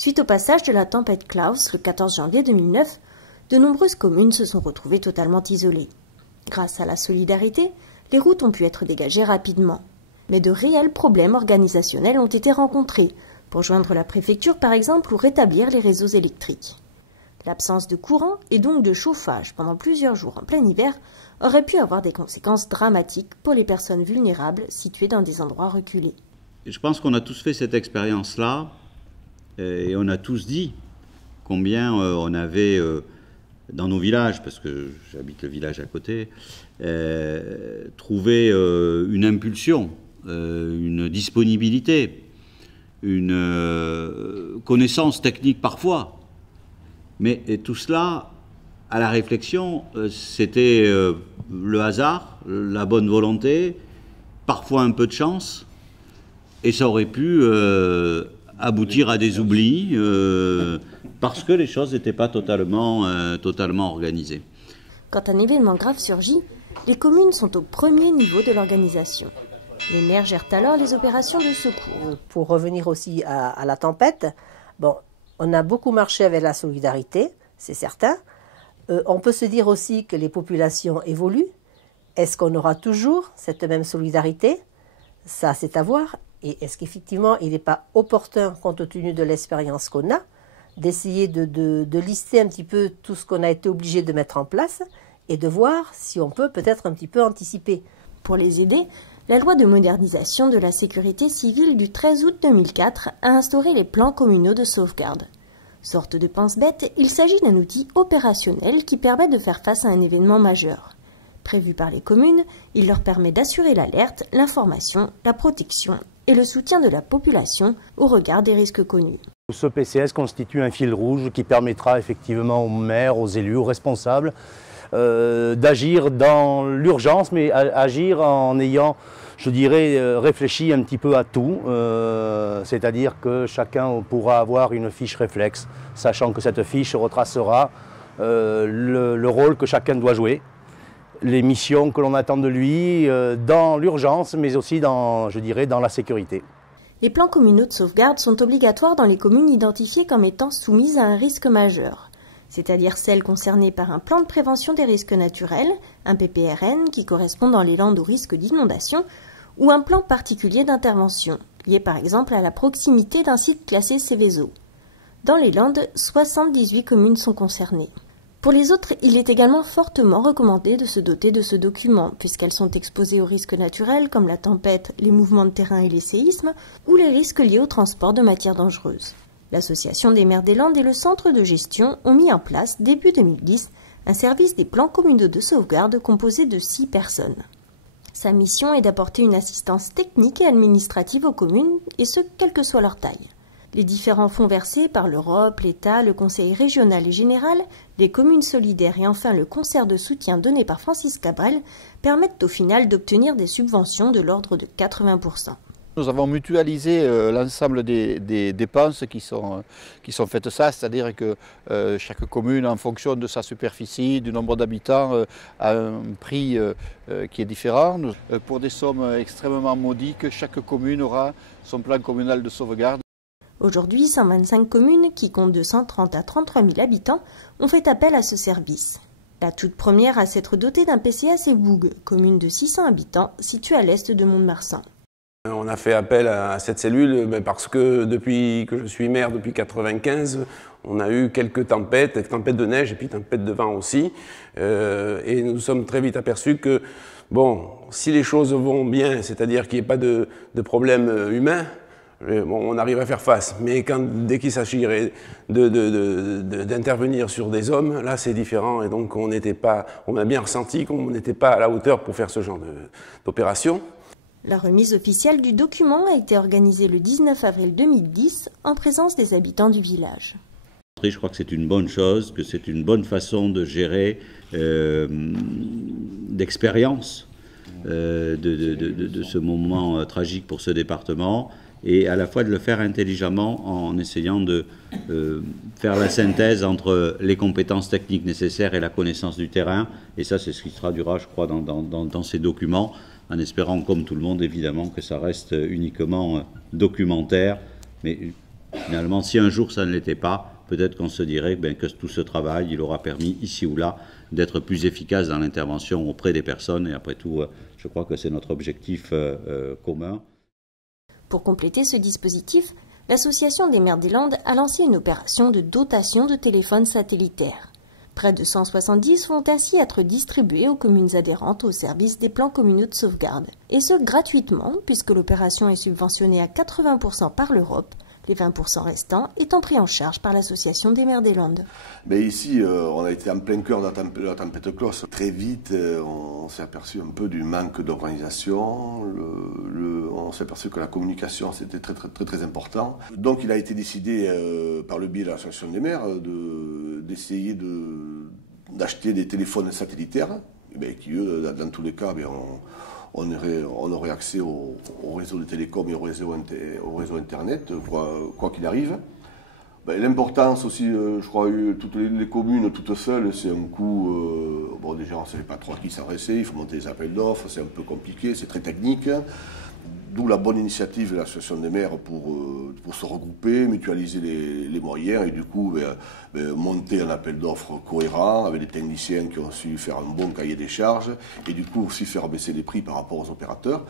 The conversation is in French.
Suite au passage de la tempête Klaus le 14 janvier 2009, de nombreuses communes se sont retrouvées totalement isolées. Grâce à la solidarité, les routes ont pu être dégagées rapidement. Mais de réels problèmes organisationnels ont été rencontrés, pour joindre la préfecture par exemple ou rétablir les réseaux électriques. L'absence de courant et donc de chauffage pendant plusieurs jours en plein hiver aurait pu avoir des conséquences dramatiques pour les personnes vulnérables situées dans des endroits reculés. Je pense qu'on a tous fait cette expérience-là et on a tous dit combien on avait dans nos villages, parce que j'habite le village à côté, trouvé une impulsion, une disponibilité, une connaissance technique parfois. Mais tout cela, à la réflexion, c'était le hasard, la bonne volonté, parfois un peu de chance, et ça aurait pu aboutir à des oublis, parce que les choses n'étaient pas totalement organisées. Quand un événement grave surgit, les communes sont au premier niveau de l'organisation. Les maires gèrent alors les opérations de secours. Pour revenir aussi à la tempête, bon, on a beaucoup marché avec la solidarité, c'est certain. On peut se dire aussi que les populations évoluent. Est-ce qu'on aura toujours cette même solidarité? Ça, c'est à voir. Et est-ce qu'effectivement, il n'est pas opportun, compte tenu de l'expérience qu'on a, d'essayer de lister un petit peu tout ce qu'on a été obligé de mettre en place et de voir si on peut peut-être un petit peu anticiper. Pour les aider, la loi de modernisation de la sécurité civile du 13 août 2004 a instauré les plans communaux de sauvegarde. Sorte de pense-bête, il s'agit d'un outil opérationnel qui permet de faire face à un événement majeur. Prévu par les communes, il leur permet d'assurer l'alerte, l'information, la protection et le soutien de la population au regard des risques connus. Ce PCS constitue un fil rouge qui permettra effectivement aux maires, aux élus, aux responsables d'agir dans l'urgence, mais agir en ayant, je dirais, réfléchi un petit peu à tout, c'est-à-dire que chacun pourra avoir une fiche réflexe, sachant que cette fiche retracera le rôle que chacun doit jouer, les missions que l'on attend de lui dans l'urgence, mais aussi dans, je dirais, dans la sécurité. Les plans communaux de sauvegarde sont obligatoires dans les communes identifiées comme étant soumises à un risque majeur, c'est-à-dire celles concernées par un plan de prévention des risques naturels, un PPRN qui correspond dans les Landes au risque d'inondation, ou un plan particulier d'intervention, lié par exemple à la proximité d'un site classé Céveso. Dans les Landes, 78 communes sont concernées. Pour les autres, il est également fortement recommandé de se doter de ce document, puisqu'elles sont exposées aux risques naturels comme la tempête, les mouvements de terrain et les séismes, ou les risques liés au transport de matières dangereuses. L'Association des maires des Landes et le Centre de gestion ont mis en place, début 2010, un service des plans communaux de sauvegarde composé de 6 personnes. Sa mission est d'apporter une assistance technique et administrative aux communes, et ce, quelle que soit leur taille. Les différents fonds versés par l'Europe, l'État, le Conseil régional et général, les communes solidaires et enfin le concert de soutien donné par Francis Cabrel permettent au final d'obtenir des subventions de l'ordre de 80%. Nous avons mutualisé l'ensemble des dépenses qui sont faites ça, c'est-à-dire que chaque commune, en fonction de sa superficie, du nombre d'habitants, a un prix qui est différent. Pour des sommes extrêmement modiques, chaque commune aura son plan communal de sauvegarde. Aujourd'hui, 125 communes, qui comptent de 130 à 33 000 habitants, ont fait appel à ce service. La toute première à s'être dotée d'un PCS est Boug, commune de 600 habitants, située à l'est de Mont-de-Marsan. On a fait appel à cette cellule parce que depuis que je suis maire, depuis 1995, on a eu quelques tempêtes de neige et puis tempêtes de vent aussi. Et nous nous sommes très vite aperçus que, bon, si les choses vont bien, c'est-à-dire qu'il n'y ait pas de problème humain, on arrive à faire face, mais dès qu'il s'agirait d'intervenir sur des hommes, là c'est différent et donc on a bien ressenti qu'on n'était pas à la hauteur pour faire ce genre d'opération. La remise officielle du document a été organisée le 19 avril 2010 en présence des habitants du village. Je crois que c'est une bonne chose, que c'est une bonne façon de gérer d'expérience de ce moment tragique pour ce département, et à la fois de le faire intelligemment en essayant de faire la synthèse entre les compétences techniques nécessaires et la connaissance du terrain. Et ça, c'est ce qui se traduira, je crois, dans ces documents, en espérant, comme tout le monde, évidemment, que ça reste uniquement documentaire, mais Finalement, si un jour ça ne l'était pas, peut-être qu'on se dirait que tout ce travail, il aura permis ici ou là d'être plus efficace dans l'intervention auprès des personnes. Et après tout, je crois que c'est notre objectif commun. Pour compléter ce dispositif, l'Association des maires des Landes a lancé une opération de dotation de téléphones satellitaires. Près de 170 vont ainsi être distribués aux communes adhérentes au service des plans communaux de sauvegarde. Et ce gratuitement, puisque l'opération est subventionnée à 80% par l'Europe, les 20% restants étant pris en charge par l'Association des maires des Landes. Mais ici, on a été en plein cœur de la tempête Klaus. Très vite, on s'est aperçu un peu du manque d'organisation. On s'est aperçu que la communication, c'était très important. Donc, il a été décidé, par le biais de l'Association des maires, d'essayer d'acheter des téléphones satellitaires, qui, eux, dans tous les cas, on aurait accès au réseau de télécom et au réseau Internet, quoi qu'il arrive. L'importance aussi, je crois, toutes les communes toutes seules, c'est un coût. Bon, déjà, on ne savait pas trop à qui s'adresser, il faut monter des appels d'offres, c'est un peu compliqué, c'est très technique. D'où la bonne initiative de l'Association des maires pour se regrouper, mutualiser les moyens et du coup monter un appel d'offres cohérent avec des techniciens qui ont su faire un bon cahier des charges et du coup aussi faire baisser les prix par rapport aux opérateurs.